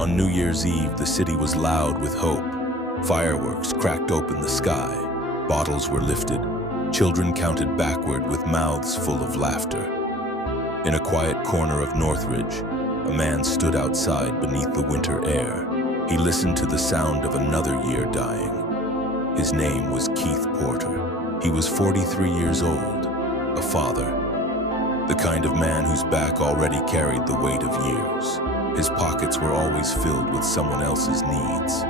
On New Year's Eve, the city was loud with hope. Fireworks cracked open the sky. Bottles were lifted. Children counted backward with mouths full of laughter. In a quiet corner of Northridge, a man stood outside beneath the winter air. He listened to the sound of another year dying. His name was Keith Porter. He was 43 years old, a father. The kind of man whose back already carried the weight of years. His pockets were always filled with someone else's needs.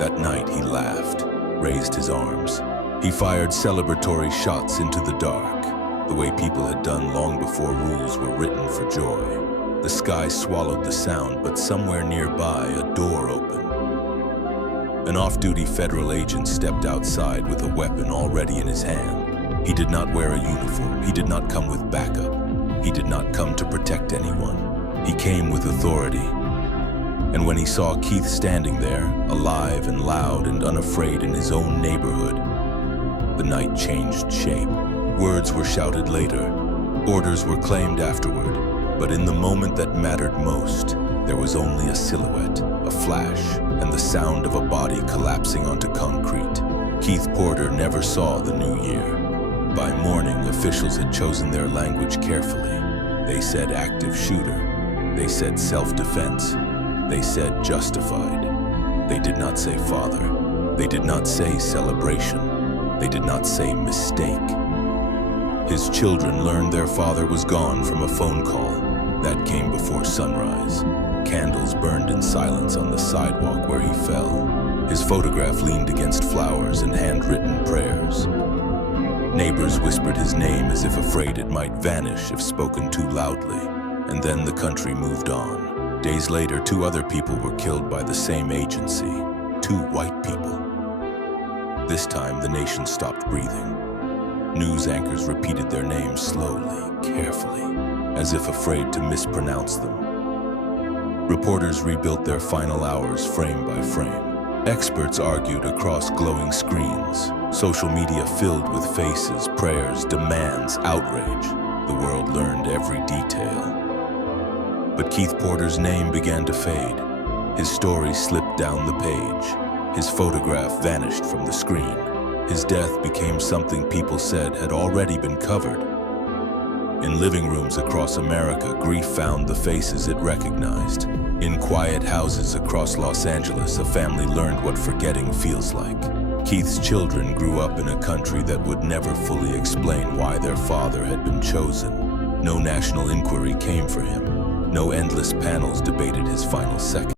That night he laughed, raised his arms. He fired celebratory shots into the dark, the way people had done long before rules were written for joy. The sky swallowed the sound, but somewhere nearby a door opened. An off-duty federal agent stepped outside with a weapon already in his hand. He did not wear a uniform. He did not come with backup. He did not come to protect anyone. He came with authority. And when he saw Keith standing there, alive and loud and unafraid in his own neighborhood, the night changed shape. Words were shouted later. Orders were claimed afterward. But in the moment that mattered most, there was only a silhouette, a flash, and the sound of a body collapsing onto concrete. Keith Porter never saw the new year. By morning, officials had chosen their language carefully. They said active shooter. They said self-defense. They said justified. They did not say father. They did not say celebration. They did not say mistake. His children learned their father was gone from a phone call. That came before sunrise. Candles burned in silence on the sidewalk where he fell. His photograph leaned against flowers and handwritten prayers. Neighbors whispered his name as if afraid it might vanish if spoken too loudly. And then the country moved on. Days later, 2 other people were killed by the same agency. 2 white people. This time, the nation stopped breathing. News anchors repeated their names slowly, carefully, as if afraid to mispronounce them. Reporters rebuilt their final hours frame by frame. Experts argued across glowing screens. Social media filled with faces, prayers, demands, outrage. The world learned every detail. But Keith Porter's name began to fade. His story slipped down the page. His photograph vanished from the screen. His death became something people said had already been covered. In living rooms across America, grief found the faces it recognized. In quiet houses across Los Angeles, a family learned what forgetting feels like. Keith's children grew up in a country that would never fully explain why their father had been chosen. No national inquiry came for him. No endless panels debated his final seconds.